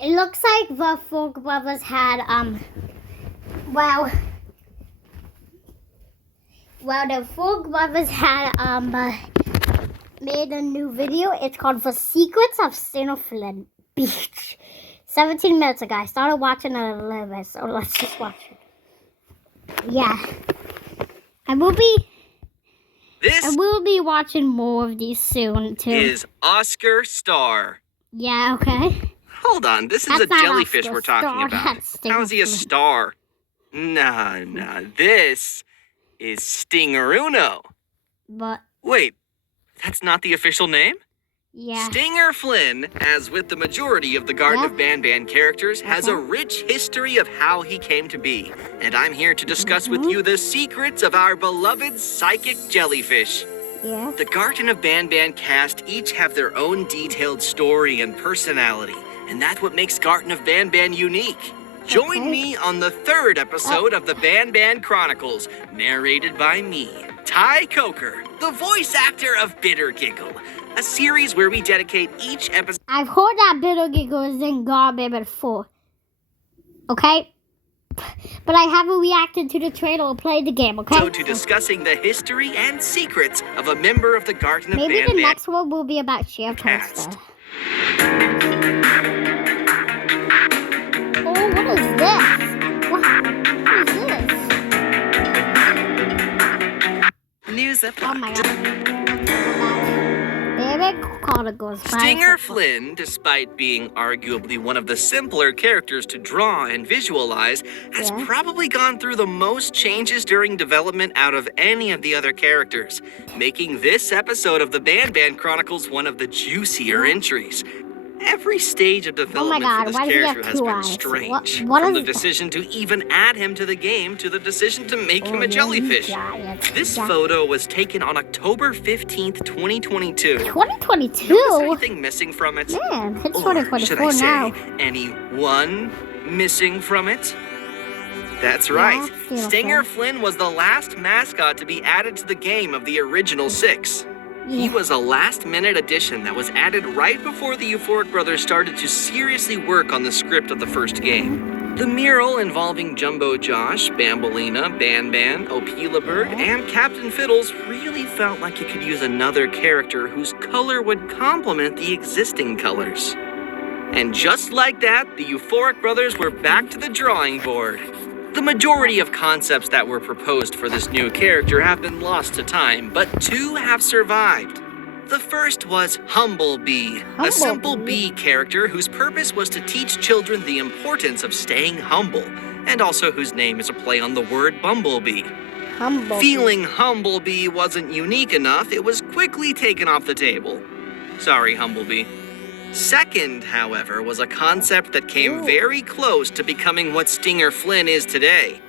It looks like the Four Brothers had, well, the Four Brothers had, made a new video. It's called The Secrets of Flynn Beach. 17 minutes ago. I started watching it a little bit, so let's just watch it. Yeah. I will be watching more of these soon, too. Is Oscar Star. Yeah, okay. Hold on, this is a jellyfish Oscar we're talking Star. about. How is he a star? Nah, this is Stinger Uno. But... Wait, that's not the official name? Yeah. Stinger Flynn, as with the majority of the Garden of Banban characters, has a rich history of how he came to be. And I'm here to discuss with you the secrets of our beloved psychic jellyfish. Yeah. The Garden of Banban cast each have their own detailed story and personality, and that's what makes Garden of Banban unique. Join me on the 3rd episode of the Banban Chronicles, narrated by me, Ty Coker, the voice actor of Bitter Giggle, a series where we dedicate each episode. I've heard that Bitter Giggle is in Garden before. Okay? But I haven't reacted to the trailer or played the game, okay? So to discussing the history and secrets of a member of the Garden of Banban. Maybe the next one will be about Chef Toaster. Oh, what is this? What is this? News at Oh my god. David Carter goes by. Stinger Flynn, despite being arguably one of the simpler characters to draw and visualize, has probably gone through the most changes during development out of any of the other characters, making this episode of the Banban Chronicles one of the juicier entries. Every stage of development for this character has been strange. From the decision to even add him to the game to the decision to make him a jellyfish. This photo was taken on October 15th, 2022. 2022? Is anything missing from it? Man, it's Or 2024 should I say, now. anyone missing from it? That's right. Stinger Flynn was the last mascot to be added to the game of the original 6. He was a last-minute addition that was added right before the Euphoric Brothers started to seriously work on the script of the first game. The mural involving Jumbo Josh, Bambolina, Banban, Opila Bird, and Captain Fiddles really felt like it could use another character whose color would complement the existing colors. And just like that, the Euphoric Brothers were back to the drawing board. The majority of concepts that were proposed for this new character have been lost to time, but 2 have survived. The first was Humblebee, a simple bee character whose purpose was to teach children the importance of staying humble, and also whose name is a play on the word bumblebee. Feeling Humblebee wasn't unique enough, it was quickly taken off the table. Sorry, Humblebee. Second, however, was a concept that came very close to becoming what Stinger Flynn is today.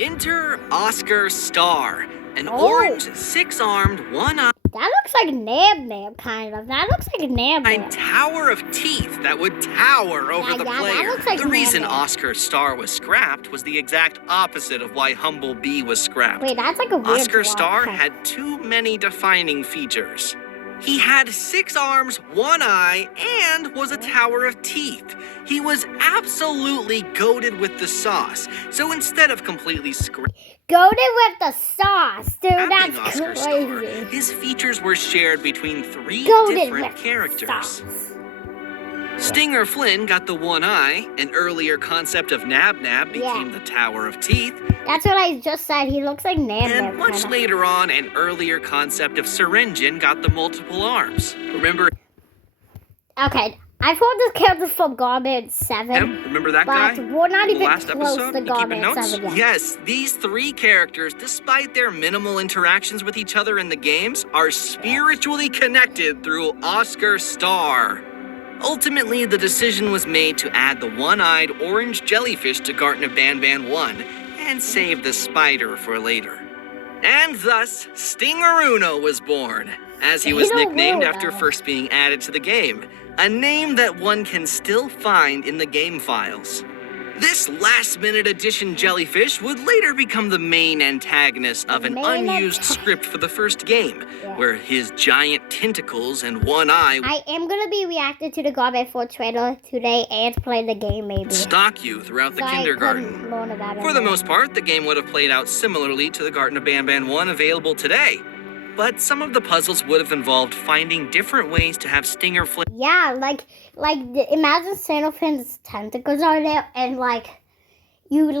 Enter Oscar Star, an orange, 6-armed, 1-eyed... That looks like Nab, kind of. That looks like Nab. A tower of teeth that would tower over the player. That looks like the reason Nab. Oscar Star was scrapped was the exact opposite of why Humblebee was scrapped. Wait, that's like a weird Oscar Star had too many defining features. He had 6 arms, 1 eye, and was a tower of teeth. He was absolutely goated with the sauce. So instead of completely goated with the sauce, dude, that's Oscar crazy. Star, his features were shared between 3 different characters. Stinger Flynn got the 1 eye. An earlier concept of Nab became the tower of teeth. That's what I just said. He looks like Nab. And much later on, an earlier concept of Syringin got the multiple arms. Remember? Okay, I've heard this character from Garden 7. Remember that but guy? We're not even Last close episode? to You Garden keeping notes? 7 yet. Yes, these 3 characters, despite their minimal interactions with each other in the games, are spiritually connected through Oscar Star. Ultimately, the decision was made to add the 1-eyed orange jellyfish to Garden of Banban 1 and save the spider for later. And thus, Stingeruno was born, as he was nicknamed after first being added to the game, a name that one can still find in the game files. This last-minute addition jellyfish would later become the main antagonist of an unused script for the first game, where his giant tentacles and one eye I am going to be reacting to the God Band 4 trailer today and play the game maybe. Stalk you throughout the kindergarten. For the most part, the game would have played out similarly to the Garten of Banban 1 available today. But some of the puzzles would have involved finding different ways to have Stinger Flynn. Yeah, imagine Stinger Flynn's tentacles are there, and you would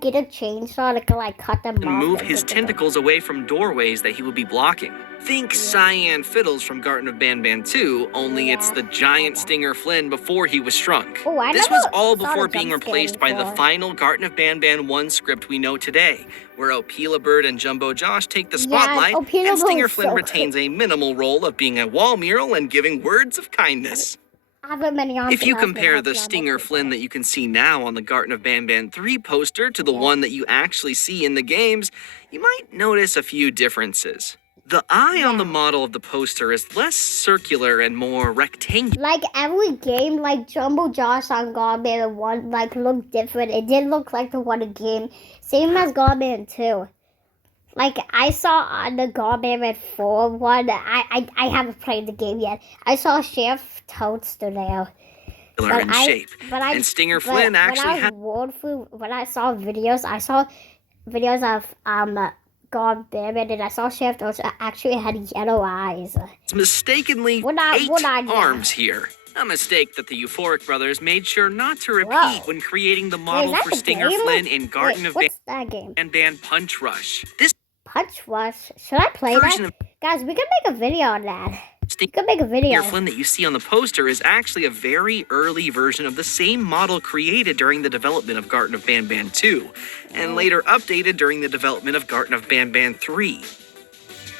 get a chainsaw to cut them off. And move his tentacles away from doorways that he would be blocking. Think Cyan Fiddles from Garten of Banban 2, only it's the giant Stinger Flynn before he was shrunk. This was all before being replaced by the final Garten of Banban 1 script we know today, where Opila Bird and Jumbo Josh take the spotlight, and Stinger Flynn retains a minimal role of being a wall mural and giving words of kindness. If you compare the Stinger Flynn that you can see now on the Garten of Banban 3 poster to the one that you actually see in the games, you might notice a few differences. The eye on the model of the poster is less circular and more rectangular. Like every game, Jumbo Josh on God Band 1, looked different. It didn't look like the one game. Same as God Band 2. I saw on the God Band 4 one, I haven't played the game yet. I saw Chef Toadster there. In shape. And Stinger Flynn actually had... When I saw videos of God Band, and I saw Chef Toadster actually had yellow eyes. It's mistakenly 8 arms here. A mistake that the Euphoric brothers made sure not to repeat when creating the model for Stinger Flynn in Garten of Banban Punch Rush. This Punch Rush? Should I play that? Guys, we can make a video on that. Stinger Flynn that you see on the poster is actually a very early version of the same model created during the development of Garten of Banban 2, and later updated during the development of Garten of Banban 3.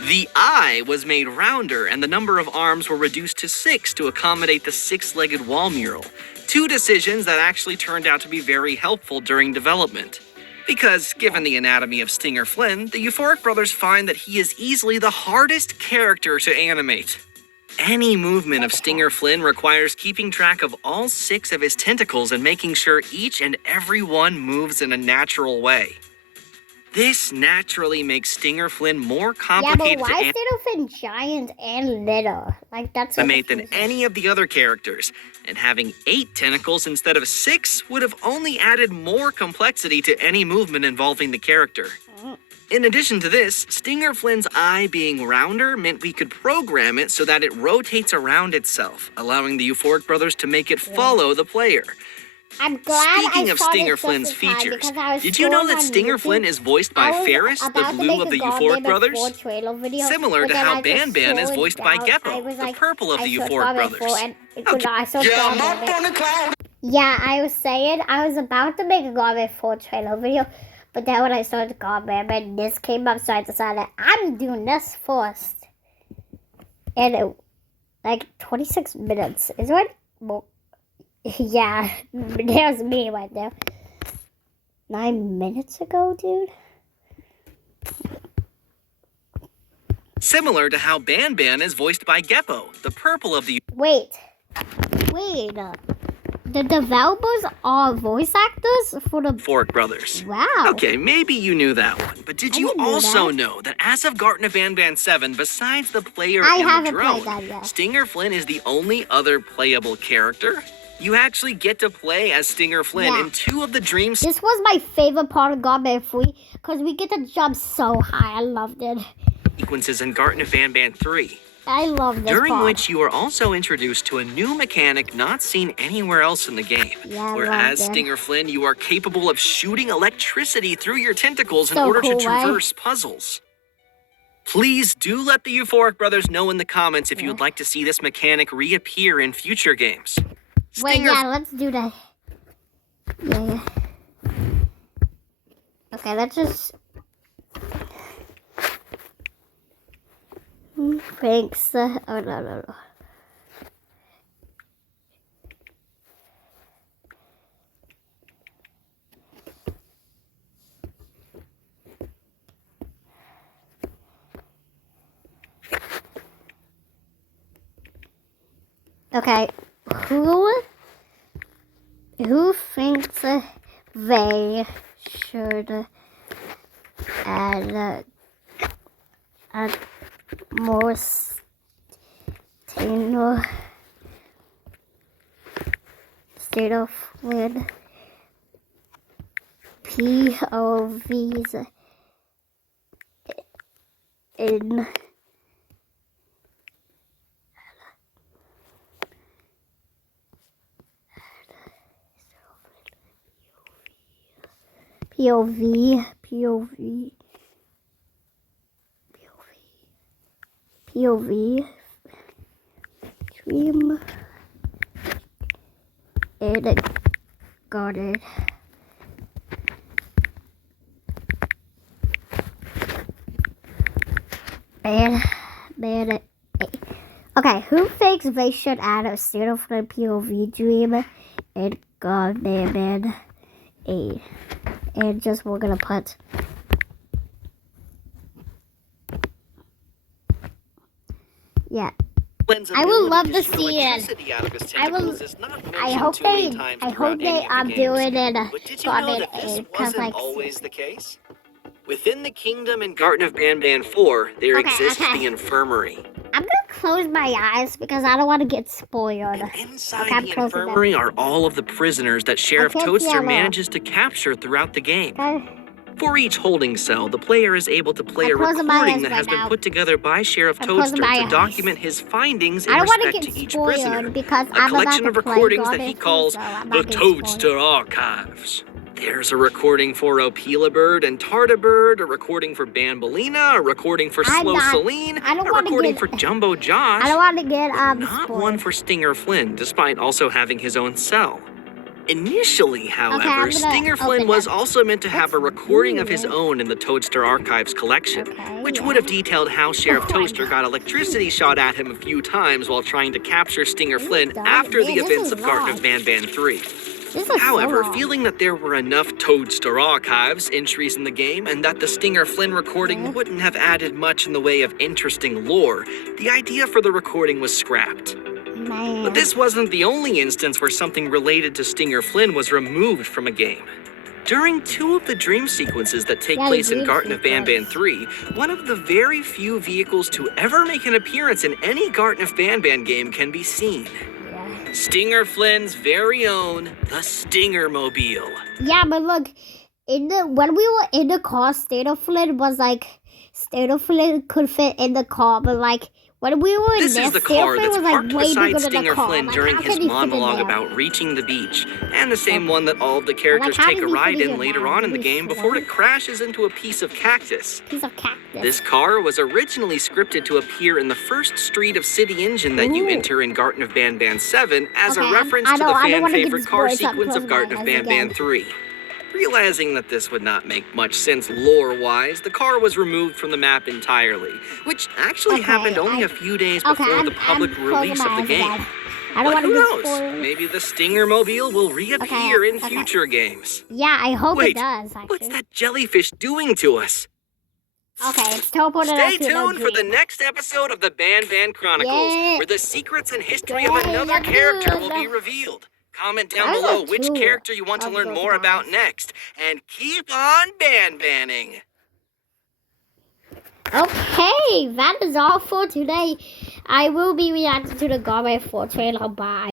The eye was made rounder, and the number of arms were reduced to 6 to accommodate the 6-legged wall mural. 2 decisions that actually turned out to be very helpful during development. Because, given the anatomy of Stinger Flynn, the Euphoric brothers find that he is easily the hardest character to animate. Any movement of Stinger Flynn requires keeping track of all 6 of his tentacles and making sure each and every one moves in a natural way. This naturally makes Stinger Flynn more complicated to animate. Stinger Flynn giant and little? That's animate than any of the other characters, and having 8 tentacles instead of 6 would have only added more complexity to any movement involving the character. In addition to this, Stinger Flynn's eye being rounder meant we could program it so that it rotates around itself, allowing the Euphoric brothers to make it follow the player. I'm glad Speaking of Stinger Flynn's features, did you know that Stinger Flynn is voiced by Ferris, the blue of the Euphoric brothers? Similar to how Banban is voiced by Geppo, the purple of the Euphoric brothers. Yeah, I was saying I was about to make a God Band 4 trailer video, but then when I started God Band, this came up, so I decided I'm doing this first. And it, 26 minutes. Is it? Well, yeah, there's me right there. 9 minutes ago, dude. Similar to how Banban is voiced by Geppo, the purple of the... Wait. The developers are voice actors for the Euphoric brothers. Wow. Okay, maybe you knew that one, but did you also know that as of Garten of Banban 7, besides the player and the drone, Stinger Flynn is the only other playable character? You actually get to play as Stinger Flynn in 2 of the dreams. This was my favorite part of God Band 3 because we get to jump so high. I loved it. Sequences in Garten of Banban 3. I love this During part. which you are also introduced to a new mechanic not seen anywhere else in the game. Whereas Stinger Flynn, you are capable of shooting electricity through your tentacles in order to traverse puzzles. Please do let the Euphoric brothers know in the comments if you would like to see this mechanic reappear in future games. Let's do that. Yeah. Okay, let's just... Thanks. Oh, no. Okay, Who thinks they should add more State of Flynn POVs in POV stream and garden. Man. Okay, who thinks they should add a State of Flynn POV dream and man A? And just we're gonna put I would love to see it. I hope they do it in Garden A because like always the case. Within the kingdom in Garden of Banban 4, there exists the infirmary. I'm gonna close my eyes because I don't want to get spoiled. And inside the infirmary are all of the prisoners that Sheriff Toadster manages to capture throughout the game. For each holding cell, the player is able to play a recording that has been put together by Sheriff Toadster to document his findings in respect to each prisoner. A collection of recordings that he calls the Toadster Archives. There's a recording for Opelabird and Tartabird, a recording for Banbalina, a recording for Slow Celine, a recording for Jumbo Josh. I don't want to get not one for Stinger Flynn, despite also having his own cell. Initially, however, Stinger Flynn was also meant to have a recording of his own in the Toadster Archives collection, which would have detailed how Sheriff Toadster got electricity shot at him a few times while trying to capture Stinger Flynn after the events of Garden of Banban 3. However, feeling that there were enough Toadster Archives entries in the game and that the Stinger Flynn recording wouldn't have added much in the way of interesting lore, the idea for the recording was scrapped. But this wasn't the only instance where something related to Stinger Flynn was removed from a game. During two of the dream sequences that take place in Garden of Banban 3, one of the very few vehicles to ever make an appearance in any Garden of Banban game can be seen. Stinger Flynn's very own, the Stinger Mobile. Yeah, but look, when we were in the car, State of Flynn could fit in the car, but like when we were in this is the State car that's was, parked way beside bigger Stinger Flynn during his monologue about reaching the beach, and the same one that all of the characters take a ride in later on in the game before it crashes into a piece of cactus. This car was originally scripted to appear in the first street of City Engine that you enter in Garden of Banban 7 as a reference to the fan-favorite car sequence of Garden of Banban 3. Realizing that this would not make much sense lore-wise, the car was removed from the map entirely, which actually happened only a few days before the public release of the game. But who knows? Maybe the Stinger Mobile will reappear in future games. Yeah, I hope it does, actually. What's that jellyfish doing to us? Okay, it's teleported. Stay tuned for the next episode of the Banban Chronicles, where the secrets and history of another character will be revealed. Comment down below which character you want to learn more about next, and keep on ban-banning. Okay, that is all for today. I will be reacting to the Garden 4 trailer. Bye.